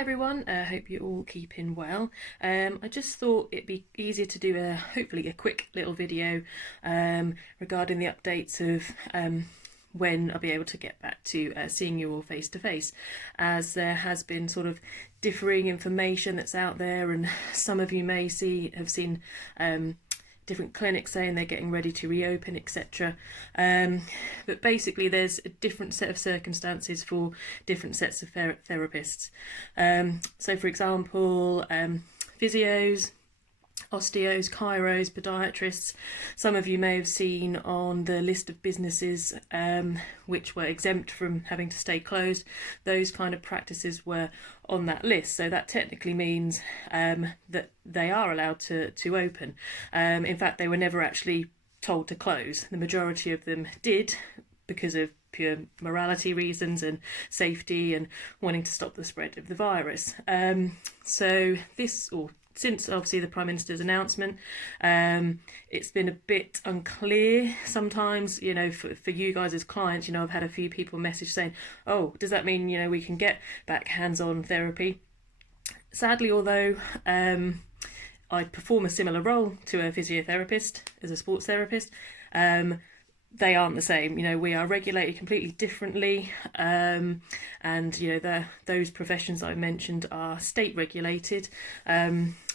everyone, hope you're all keeping well. I just thought it'd be easier to do hopefully a quick little video regarding the updates of when I'll be able to get back to seeing you all face to face, as there has been sort of differing information that's out there, and some of you may have seen different clinics saying they're getting ready to reopen, etc. But basically there's a different set of circumstances for different sets of therapists. So for example, physios, osteos, chiros, podiatrists. Some of you may have seen on the list of businesses which were exempt from having to stay closed. Those kind of practices were on that list, so that technically means that they are allowed to open. In fact, they were never actually told to close. The majority of them did because of pure morality reasons and safety and wanting to stop the spread of the virus. Since obviously the Prime Minister's announcement, it's been a bit unclear sometimes, for you guys as clients. I've had a few people message saying, oh, does that mean, we can get back hands-on therapy? Sadly, although I perform a similar role to a physiotherapist as a sports therapist, they aren't the same. We are regulated completely differently, and those professions I mentioned are state regulated,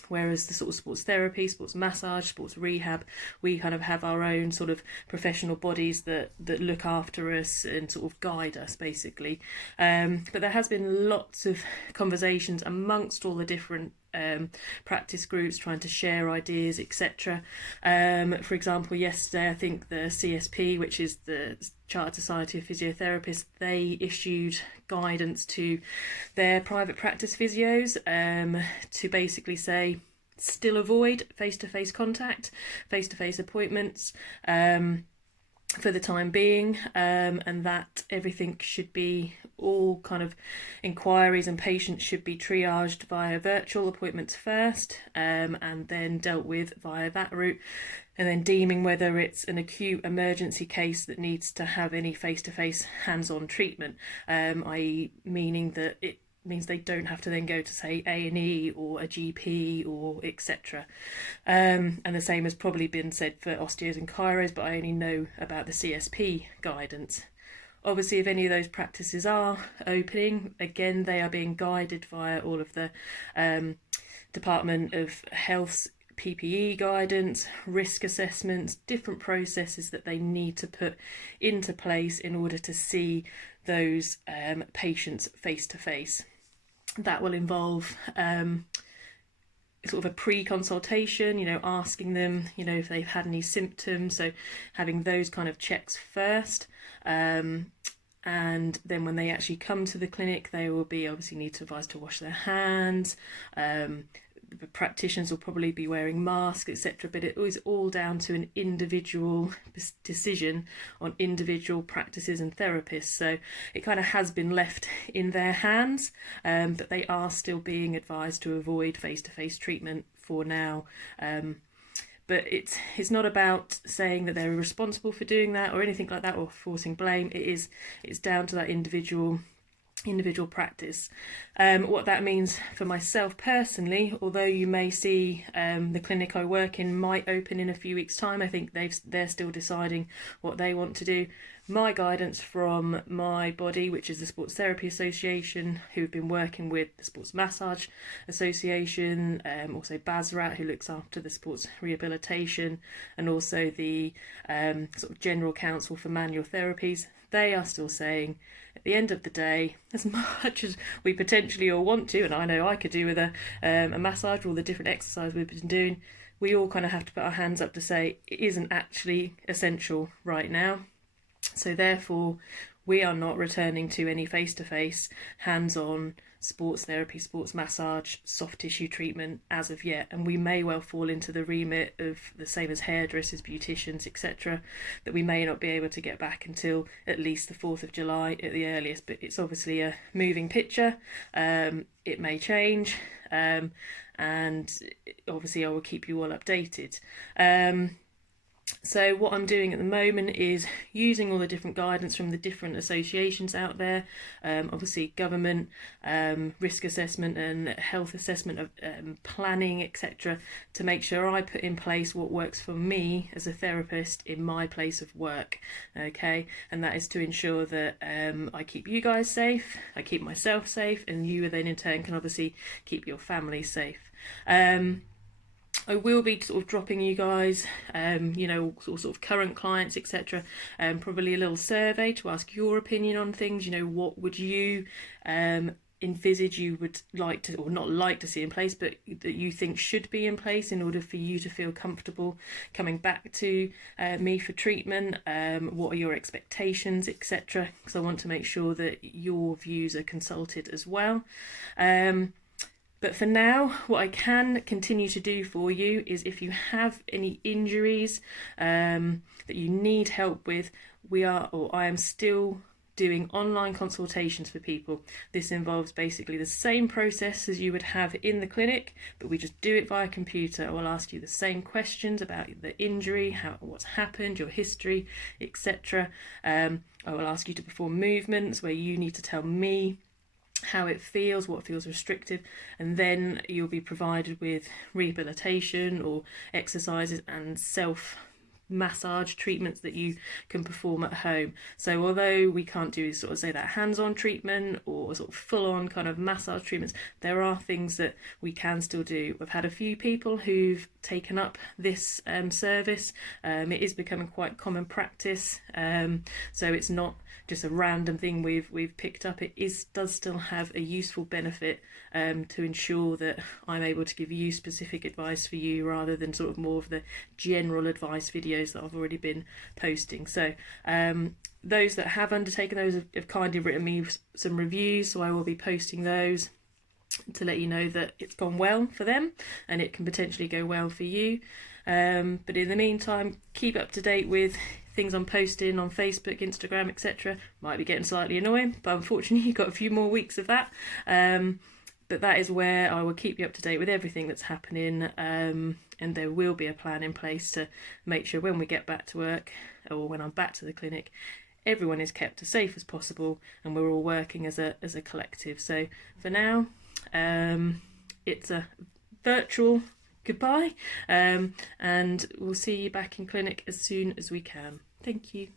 whereas the sort of sports therapy, sports massage, sports rehab, we kind of have our own sort of professional bodies that look after us and sort of guide us, basically. But there has been lots of conversations amongst all the different practice groups trying to share ideas, etc. For example, yesterday I think the CSP, which is the Chartered Society of Physiotherapists, they issued guidance to their private practice physios to basically say still avoid face-to-face contact, face-to-face appointments for the time being, and that everything should be, all kind of inquiries and patients should be triaged via virtual appointments first, and then dealt with via that route, and then deeming whether it's an acute emergency case that needs to have any face-to-face hands-on treatment, i.e. meaning that it means they don't have to then go to, say, A&E or a GP or etc. And the same has probably been said for osteos and chiros, but I only know about the CSP guidance. Obviously, if any of those practices are opening, again, they are being guided via all of the Department of Health's PPE guidance, risk assessments, different processes that they need to put into place in order to see those patients face to face. That will involve sort of a pre-consultation, asking them, if they've had any symptoms, so having those kind of checks first. And then when they actually come to the clinic, they will be obviously need to advise to wash their hands. The practitioners will probably be wearing masks, etc. But it is all down to an individual decision on individual practices and therapists. So it kind of has been left in their hands, but they are still being advised to avoid face-to-face treatment for now. But it's not about saying that they're responsible for doing that or anything like that, or forcing blame. It's down to that individual practice. What that means for myself personally, although you may see the clinic I work in might open in a few weeks' time, I think they're still deciding what they want to do. My guidance from my body, which is the Sports Therapy Association, who've been working with the Sports Massage Association, also BASRAT, who looks after the sports rehabilitation, and also the sort of General Council for Manual Therapies, they are still saying, at the end of the day, as much as we potentially all want to, and I know I could do with a massage, all the different exercises we've been doing, we all kind of have to put our hands up to say it isn't actually essential right now. So therefore, we are not returning to any face-to-face, hands-on sports therapy, sports massage, soft tissue treatment as of yet. And we may well fall into the remit of the same as hairdressers, beauticians, etc., that we may not be able to get back until at least the 4th of July at the earliest. But it's obviously a moving picture. It may change. And obviously I will keep you all updated. So what I'm doing at the moment is using all the different guidance from the different associations out there, obviously government, risk assessment and health assessment of planning, etc., to make sure I put in place what works for me as a therapist in my place of work. Okay, and that is to ensure that I keep you guys safe, I keep myself safe, and you then in turn can obviously keep your family safe. I will be sort of dropping you guys, sort of current clients, etc. Probably a little survey to ask your opinion on things. What would you envisage you would like to, or not like to see in place, but that you think should be in place in order for you to feel comfortable coming back to me for treatment. What are your expectations, etc. Because I want to make sure that your views are consulted as well. But for now, what I can continue to do for you is if you have any injuries that you need help with, I am still doing online consultations for people. This involves basically the same process as you would have in the clinic, but we just do it via computer. I will ask you the same questions about the injury, what's happened, your history, etc. I will ask you to perform movements where you need to tell me how it feels, what feels restrictive, and then you'll be provided with rehabilitation or exercises and self massage treatments that you can perform at home. So although we can't do sort of say that hands-on treatment or sort of full-on kind of massage treatments, there are things that we can still do. We've had a few people who've taken up this service. It is becoming quite common practice, so it's not just a random thing we've picked up. It does still have a useful benefit to ensure that I'm able to give you specific advice for you rather than sort of more of the general advice videos that I've already been posting. So those that have undertaken those have kindly written me some reviews, so I will be posting those to let you know that it's gone well for them and it can potentially go well for you. But in the meantime, keep up to date with things I'm posting on Facebook, Instagram, etc. Might be getting slightly annoying, but unfortunately you've got a few more weeks of that. But that is where I will keep you up to date with everything that's happening, and there will be a plan in place to make sure when we get back to work or when I'm back to the clinic, everyone is kept as safe as possible and we're all working as a collective. So for now, it's a virtual goodbye, and we'll see you back in clinic as soon as we can. Thank you.